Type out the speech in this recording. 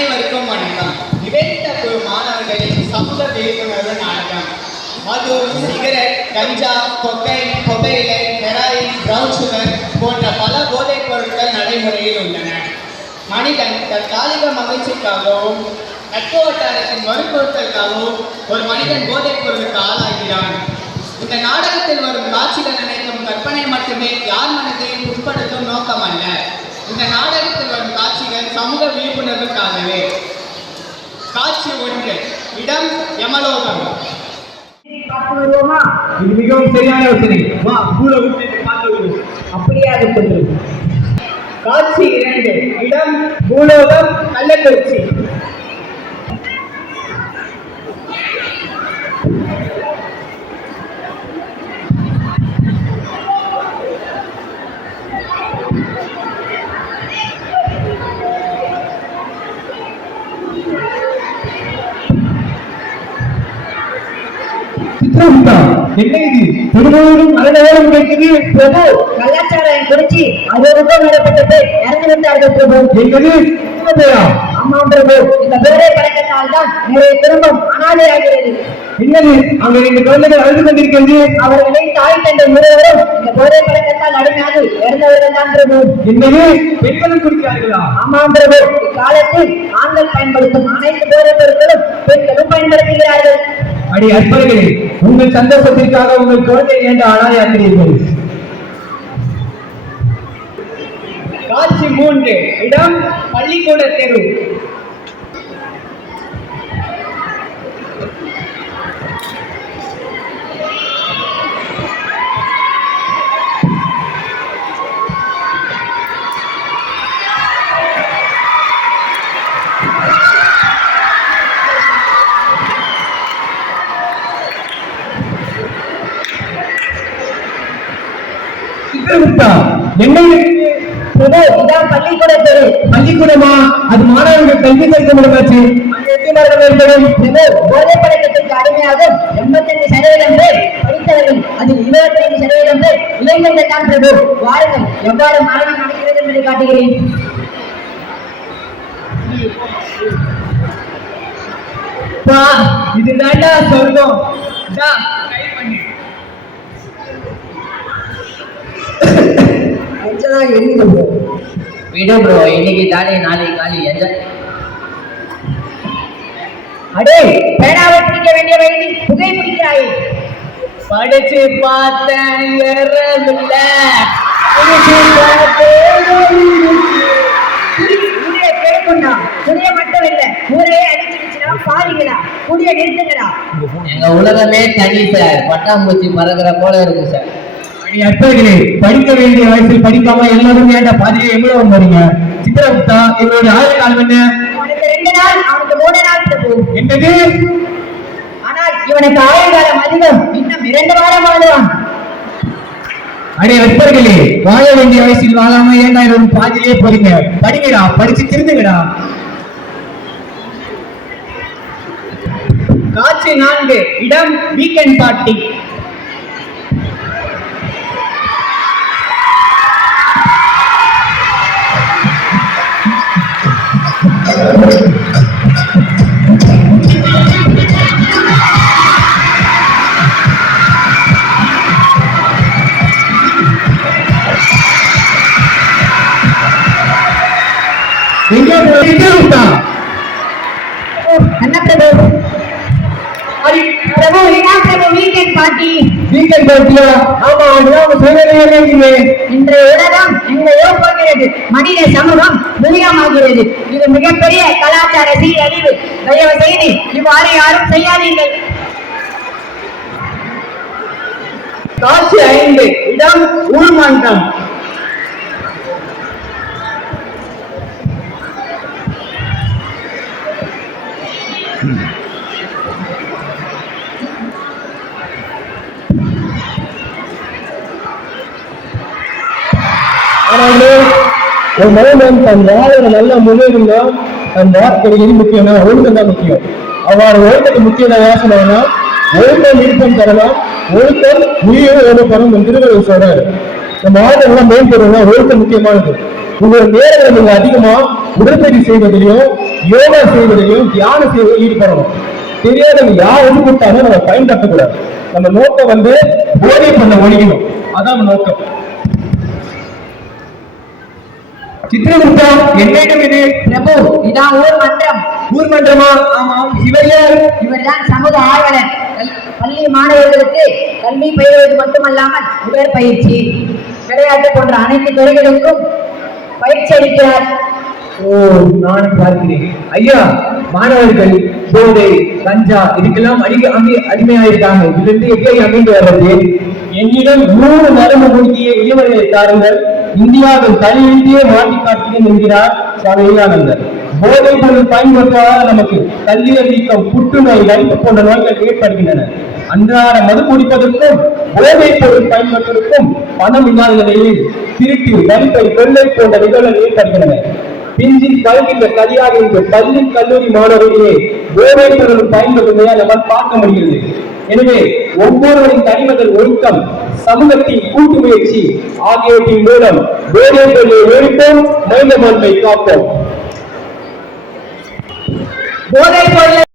அனைவருக்கும் வணக்கம். இடைத்தப்பு மாணவர்களின் சமூக விழிப்புணர்வு நாடகம். மது, சிகரெட், கஞ்சா, புகையிலை, ஹெராயின், பிரவுன் சுகர் போன்ற பல போதைப் பொருட்கள் நடைமுறையில் உள்ளன. மனிதன் தற்காலிக மகிழ்ச்சிக்காகவும் நட்பு வட்டாரத்தின் வற்புறுத்தலுக்காகவும் ஒரு மனிதன் போதைப் பொருளுக்கு ஆளாகிறான். இந்த நாடகத்தில் வரும் காட்சிகள் நினைக்கும் கற்பனை மட்டுமே யார் மனதையும் உட்படுத்தும் நோக்கம் அல்ல. இந்த நாடகத்தில் வரும் காட்சிகள் சமூக விழிப்புணர்வுக்காகவே. காட்சி 1. இடம் யமலோகம். இது மிகவும் சரியான யோசனை. வா, அப்படியே இருக்கிறது. காட்சி 2. இடம் பூலோகம், கள்ளக்குறிச்சி. என்ன இது திருமணம் அரணவேலம் கிடைக்குது பிரபு? கலாச்சாரம் குறிச்சி 60 மேற்பட்ட இறந்து விட்டார்கள் பிரபு. எங்கது? ஆமாம் பிரபு, இந்த போதை பழக்கத்தால் தான் நிறைய குடும்பம் அனாதையாகிறது. என்னது அங்க 2 குழந்தைகள் அழுது கொண்டிருக்கிறது? அவர்களின் தாய் தந்தை இருவரும் இந்த போதை பழக்கத்தால் அடிமையாக இறந்தவர்கள் தான் பிரபு. என்னது பெண்களும் குடிக்கிறார்களா? ஆமாம் பிரபு, இக்காலத்தில் ஆண்கள் பயன்படுத்தும் அனைத்து போதைப் பொருட்களும் பெண்களும் பயன்படுத்துகிறார்கள். அடி அற்பர்களே, உங்கள் சந்தோஷத்திற்காக உங்கள் குழந்தை ஏண்ட அனாதையாக்கிறீர்கள்? காட்சி 3. இடம் பள்ளிக்கூட தெரு. பள்ளிக்கூட தெரு. பள்ளிக்கூடமா? அது மாணவர்கள் கல்வி கற்க முடியாச்சு. போதை பழக்கத்திற்கு அடிமையாக 85% பேர் படித்தவர்கள், அதில் 25% பேர் இளைஞர்கள் தான் பிரபு. வாருங்கள், எவ்வாறு மரணம் நடக்கிறது என்பதை காட்டுகிறேன். இது தாண்டா சொர்க்கம். விடு ப்ரோ, இன்னைக்கு தானே, நாளைக்கு காலி. அடே, பேனாவை பிடிக்க வேண்டிய வயது புகை பிடிக்கிறாயே. படிச்சு பார்த்தேன், கேட்குண்டா. குடிய மட்டும் இல்ல, ஊரையே அடிச்சிருச்சுனா பாருங்களா, குடிய நிறுத்துங்களா. எங்க உலகமே தனி சார், பட்டாம்பூச்சி பறக்கிற போல இருக்கு சார். அற்பர்களே, படிக்க வேண்டிய வயசில் படிக்காம எல்லாரும் ஏண்ட பாதிரியை எவ்வளவு வரீங்க? சித்திரகுப்தா, எங்களுடைய ஆயுள் காலம் என்ன? அவனுக்கு 2 நாள், அவனுக்கு 3 நாள் பிரபு. என்னது? ஆனால் இவனுக்கு ஆயுள் காலம் அதிகம், இன்னும் 2 வாரம் வாழுவான். அடே அற்பர்களே, வாழ வேண்டிய வயசில் வாழாம ஏண்டா பாதிரியே போறீங்க? படிங்கடா, படிச்சு திருந்துங்கடா. காட்சி 4. இடம் வீக்கெண்ட் பார்ட்டி. இன்றைய உலகம் எங்கேயோ போகிறது. மனித சமூகம் துரிதமாகிறது. இது மிகப்பெரிய கலாச்சார சீரழிவு. தயவு செய்து இவ்வாறு யாரும் செய்யாதீர்கள். காட்சி 5. இடம் ஊர்மன்றம். ஒரு மனிதன் தன் வாழ்வில் நல்ல முன்னேறினா தன் வாழ்க்கை முக்கியம்னா ஒழுக்கம் தான் முக்கியம். அவ்வாறு ஒழுக்கத்துக்கு முக்கிய யோசனைனா ஒழுக்கம் விருப்பம் தரலாம், ஒழுக்கம் உயிரை எழுப்பணும் என்று சொல்றாரு. நம்ம வாழ்க்கை எல்லாம் மேம்படுறோம்னா ஒழுக்கம் முக்கியமானது. உங்களோட நேரங்களை நீங்க அதிகமா உடற்பயிற்சி செய்வதிலையும் யோகா செய்வதிலையும் தியானம் செய்வதிலும் ஈடுபடணும். தெரியாதவங்க யார் எது கொடுத்தாலும் நம்ம பயன்படுத்தக்கூடாது. நம்ம நோக்கம் வந்து போதை பண்ண ஒழிக்கணும். அதான் நம்ம நோக்கம். சித்திரகுப்தா, என்னிடம் இது பிரபு, இதான் ஊர் மன்றம். ஊர் மன்றமா? ஆமாம். இவர் யார்? இவர்தான் சமூக ஆர்வலர். பள்ளி மாணவர்களுக்கு கல்வி பயிலுவது மட்டுமல்லாமல் உடற்பயிற்சி, விளையாட்டு போன்ற அனைத்து துறைகளுக்கும் பயிற்சி அளிக்கிறார். ஓ, நானும் பார்க்கிறேன். ஐயா, மாணவர்கள் போதை, கஞ்சா இதுக்கெல்லாம் அடிமையாயிருக்காங்க. இதிலிருந்து எப்படி அமைந்து வர்றது? என்னிடம் 100 நரம்பு மூழ்கிய இளைவர்களை தாருங்கள், இந்தியாவில் தலையெழுத்தியே மாற்றி காட்டுகிறேன் என்கிறார் சுவாமி விவேகானந்தர். போதைப் பொருள் பயன்படுத்துவதால் நமக்கு கல்லீரல் வீக்கம், புற்றுநோய், வலிப்பு போன்ற நோய்கள் ஏற்படுகின்றன. அன்றாட மது குடிப்பதற்கும் போதைப் பொருள் பயன்படுத்துவதற்கும் பணம் இல்லாத நிலையில் திருட்டு, வலிப்பை, கொள்ளை போன்ற நிகழ்வுகள் ஏற்படுகின்றன. பிஞ்சில் பழுகின்ற கலியாக இந்த பள்ளி கல்லூரி மாணவர்களே போதைப் பொருள் பயன்படுத்துவதை நம்மால் பார்க்க முடிகிறது. எனவே ஒவ்வொருவரின் தனிமதல் ஒழுக்கம், சமூகத்தின் கூட்டு முயற்சி ஆகியவற்றின் மூலம் போதைப் பொருளை ஒழிப்போம், மனித மாண்பை காப்போம். போதைப் பொருள்